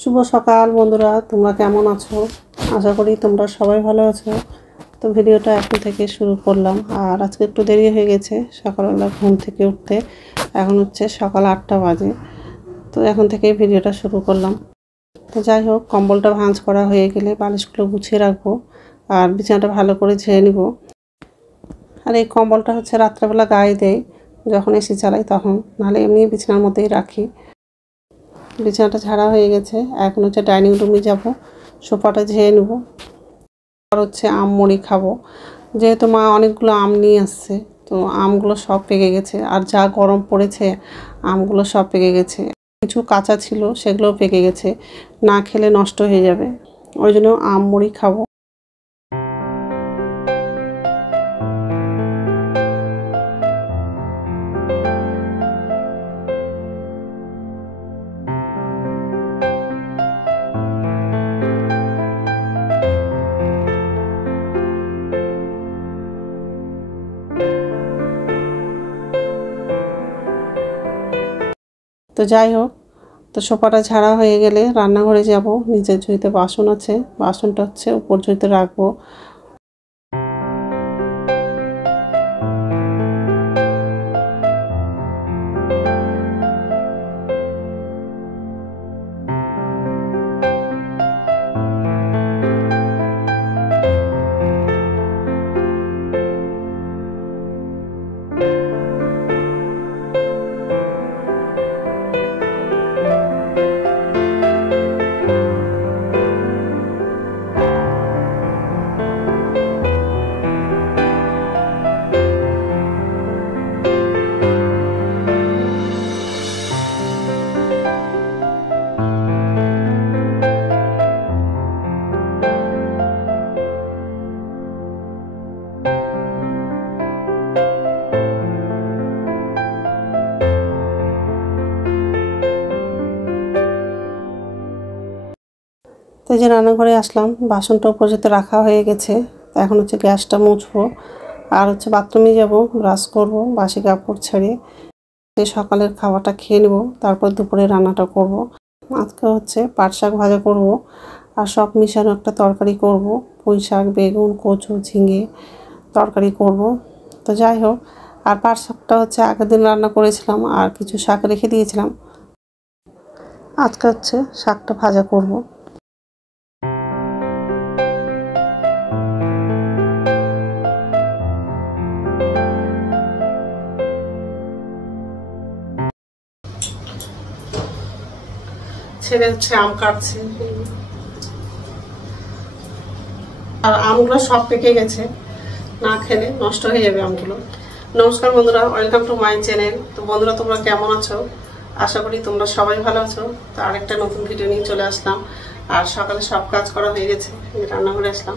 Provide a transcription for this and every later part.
শুভ সকাল বন্ধুরা, তোমরা কেমন আছো? আশা করি তোমরা সবাই ভালো আছো। তো ভিডিওটা এখন থেকে শুরু করলাম। আর আজকে একটু দেরি হয়ে গেছে সকালবেলা ঘুম থেকে উঠতে। এখন হচ্ছে সকাল 8টা বাজে। তো এখন থেকে ভিডিওটা শুরু করলাম। তো যাই হোক, কম্বলটা ভাঁজ করা হয়ে গেলে বালিশগুলো গুছিয়ে রাখবো আর বিছানাটা ভালো করে ঝেড়ে নিব। আর এই কম্বলটা হচ্ছে রাত্রেবেলা গায়ে দেয় যখন এসি চালাই তখন, নাহলে এমনি বিছানার মধ্যেই রাখি। বিছানাটা ঝাড়া হয়ে গেছে। এখন হচ্ছে ডাইনিং রুমে যাব, সোফাটা ঝেড়ে নেব। আর হচ্ছে আম মুড়ি খাবো, যেহেতু মা অনেকগুলো আম নিয়ে আসছে। তো আমগুলো সব পেকে গেছে, আর যা গরম পড়েছে আমগুলো সব পেকে গেছে। কিছু কাঁচা ছিল সেগুলোও পেকে গেছে, না খেলে নষ্ট হয়ে যাবে। ওই জন্য আম মুড়ি খাবো। তো যাই হোক, তো সোফাটা ঝাড়া হয়ে গেলে রান্নাঘরে যাব। নিচের ঝুড়িতে বাসন আছে, বাসনটা হচ্ছে উপর ঝুড়িতে রাখবো। তো যে রান্নাঘরে আসলাম, বাসনটা উপর যেতে রাখা হয়ে গেছে। এখন হচ্ছে গ্যাসটা মুছবো আর হচ্ছে বাথরুমে যাব, ব্রাশ করব, বাসি কাপড় ছেড়ে সকালের খাবারটা খেয়ে নেব। তারপর দুপুরে রান্নাটা করব। আজকে হচ্ছে পাট শাক ভাজা করব আর সব মিশানো একটা তরকারি করব। পুঁই শাক, বেগুন, কচু, ঝিঙে তরকারি করব। তো যাই হোক, আর পাট শাকটা হচ্ছে আগের দিন রান্না করেছিলাম আর কিছু শাক রেখে দিয়েছিলাম। আজকে হচ্ছে শাকটা ভাজা করব। ছেলে হচ্ছে আম কাটছে, আর আমগুলো সব পেকে গেছে, না খেলে নষ্ট হয়ে যাবে আমগুলো। নমস্কার বন্ধুরা, ওয়েলকাম টু মাই চ্যানেল। তো বন্ধুরা, তোমরা কেমন আছো? আশা করি তোমরা সবাই ভালো আছো। তো আরেকটা নতুন ভিডিও নিয়ে চলে আসলাম। আর সকালে সব কাজ করা হয়ে গেছে, রান্নাঘরে আসলাম।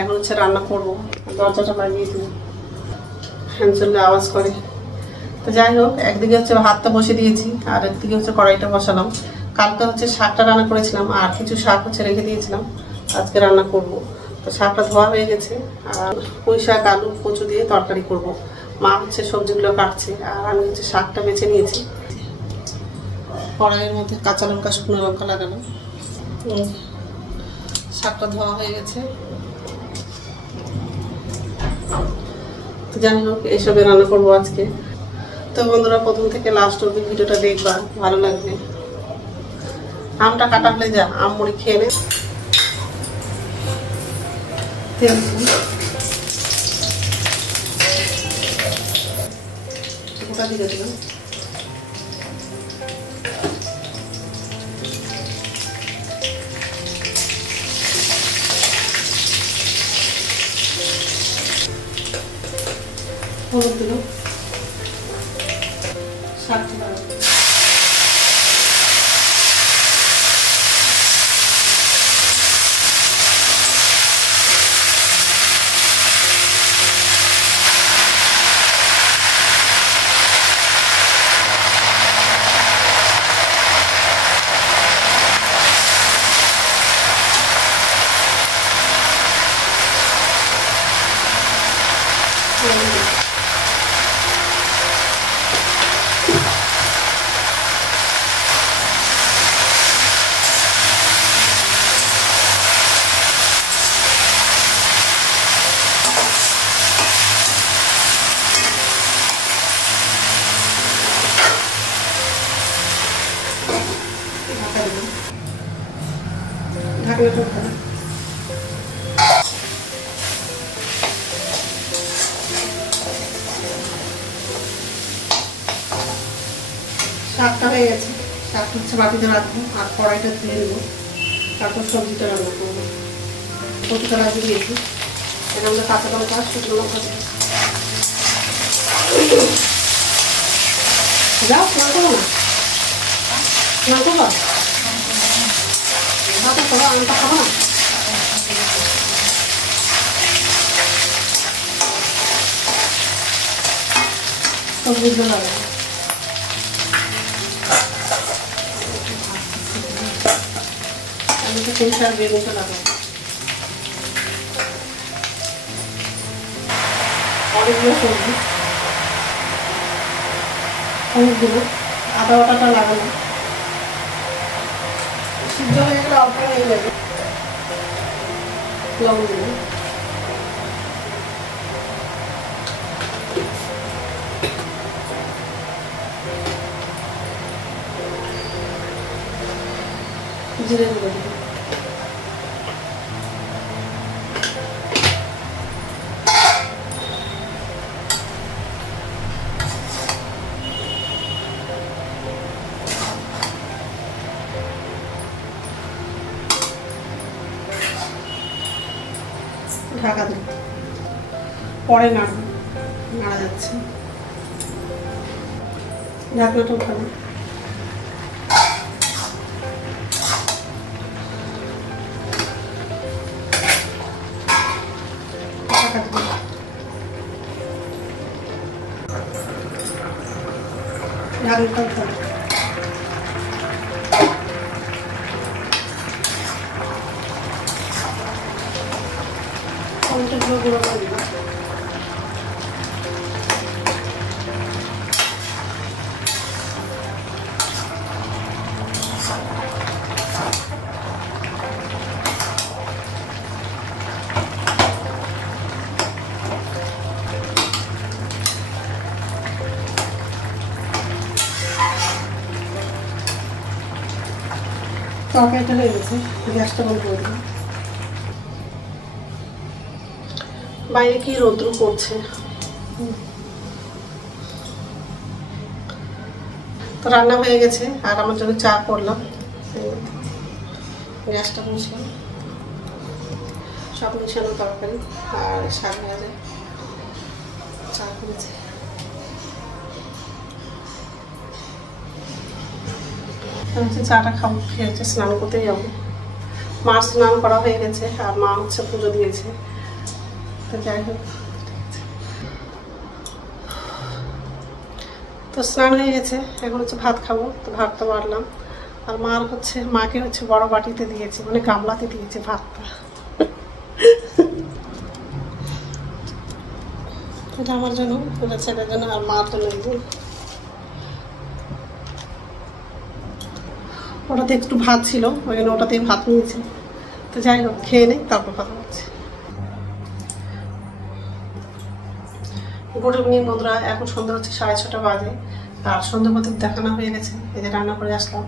এখন হচ্ছে রান্না করবো। দরজাটা লাগিয়ে দিব, ফ্যান চললে আওয়াজ করে। তো যাই হোক, একদিকে হচ্ছে ভাতটা বসে দিয়েছি আর একদিকে হচ্ছে কড়াইটা বসালাম। কালকে হচ্ছে শাকটা রান্না করেছিলাম আর কিছু শাক হচ্ছে রেখে দিয়েছিলাম, আজকে রান্না করব। তো শাকটা ধোয়া হয়ে গেছে আর পুঁই শাক, আলু, কচু দিয়ে তরকারি করব। মা হচ্ছে সবজিগুলো কাটছে আর আমি হচ্ছে শাকটা বেছে নিয়েছি। কড়াইয়ের মধ্যে কাঁচা লঙ্কা, শুকনো লঙ্কা লাগানো। শাকটা ধোয়া হয়ে গেছে। তো যাই হোক, এইসবে রান্না করবো আজকে। তো বন্ধুরা, প্রথম থেকে লাস্ট অবধি ভিডিওটা দেখবা, ভালো লাগবে। আমটা কাটা হলে যা আম মুড়ি খেয়ে নে। গোটা দিয়ে দিলাম। হলুদ দিল, শাকটা ঢাকনাটা উঠাবো। শাকটা হয়ে গেছে, শাকটা হচ্ছে বাটিতে রাখবো আর কড়াইটা ধুয়ে নেবো, তারপর সবজিটা রান্না করবো। সবজিটা রাখতে দিয়েছি, এটা আমরা কাঁচা লঙ্কা শুকনো লঙ্কা দিই। যাও স্নান করবো না, স্নান করবো ভাতও করো, আমটা খাবো না। সবজিগুলো লাগাবো, আমি তো 3-4 বেগুনটা লাগাবো। অনেকগুলো সবজি, অনেকগুলো, আদা বাটাটা লাগানো, সিদ্ধ হয়ে গেলে অল্প হয়ে যাবে। লবণ দিলাম, জিরে গুঁড়ো দিলাম, ঢাকা দিল, পরে নাড়া যাচ্ছে। ঢাকনাটা উঠানো, ঢাকনাটা উঠানো, টমেটোগুলো গুঁড়ো করে দিলাম, তরকারিটা হয়ে গেছে, গ্যাসটা বন্ধ করে দিলাম। বাইরে কি রৌদ্র পড়ছে, তো রান্না হয়ে গেছে আর আমার জন্য চা করলাম, গ্যাসটা মুছলাম। সব মিশানো তরকারি আর শাক ভাজা, চা করেছে। হচ্ছে চাটা খাবো, খেয়ে হচ্ছে স্নান করতে যাবো। মার স্নান করা হয়ে গেছে আর মা হচ্ছে পুজো দিয়েছে, তো যাই হোক। তো স্নান হয়ে গেছে, এখন হচ্ছে ভাত খাবো, তো ভাতটা বাড়লাম। আর মার হচ্ছে, মাকে হচ্ছে বড় বাটিতে দিয়েছে, মানে গামলাতে দিয়েছে ভাতটা। এটা আমার জন্য, এটা ছেলের জন্য আর মার জন্য। ওটাতে একটু ভাত ছিল, ওই জন্য ওটাতেই ভাত নিয়েছে। তো যাই হোক, খেয়ে নেই, তারপর কথা বলছি। গুড ইভিনিং বন্ধুরা, এখন সন্ধ্যা হচ্ছে 6:30 বাজে আর সন্ধ্যা পথে দেখানো হয়ে গেছে। এই যে রান্না করে আসলাম,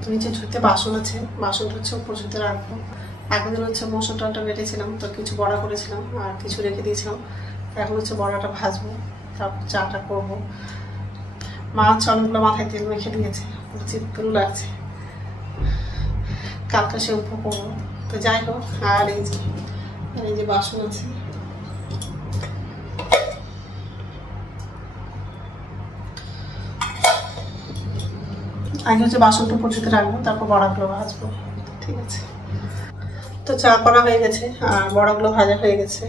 তো নিচে ঝুঁতে বাসন আছে, বাসনটা হচ্ছে উপর ঝুঁতে রাখবো। আগের দিন হচ্ছে মসুর ডালটা বেটেছিলাম, তো কিছু বড়া করেছিলাম আর কিছু রেখে দিয়েছিলাম। এখন হচ্ছে বড়াটা ভাজবো, তারপর চাটা করবো। মা হচ্ছে অনেকগুলো মাথায় তেল মেখে দিয়েছে, চিপকুল লাগছে, কালকে শ্যাম্পু করবো। তো যাই হোক, আর এই যে বাসন আছে, আগে হচ্ছে বাসনটা পরিচিত রাখবো, তারপর বড়াগুলো ভাজবো। ঠিক আছে, তো চা করা হয়ে গেছে আর বড়াগুলো ভাজা হয়ে গেছে।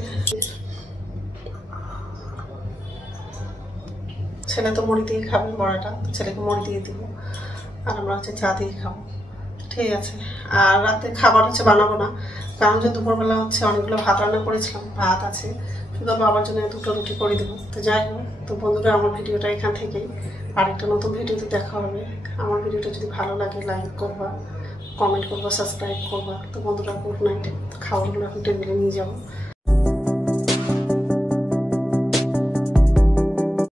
ছেলে তো মুড়ি দিয়ে খাবে বড়াটা, ছেলেকে মুড়ি দিয়ে দিব আর আমরা হচ্ছে চা দিয়ে খাবো। ঠিক আছে, আর রাতে খাবার হচ্ছে বানাবো না, কারণ যে দুপুরবেলা হচ্ছে অনেকগুলো ভাত রান্না করেছিলাম, ভাত আছে, শুধু বাবার জন্য 2টো রুটি করে দেবো। তো যাই হোক, তো বন্ধুরা আমার ভিডিওটা এখান থেকেই, আর একটা নতুন ভিডিওতে দেখা হবে। আমার ভিডিওটা যদি ভালো লাগে লাইক করবা, কমেন্ট করবা, সাবস্ক্রাইব করবা। তো বন্ধুরা গুড নাইট, খাবারগুলো এখন টেবিলে নিয়ে যাবো।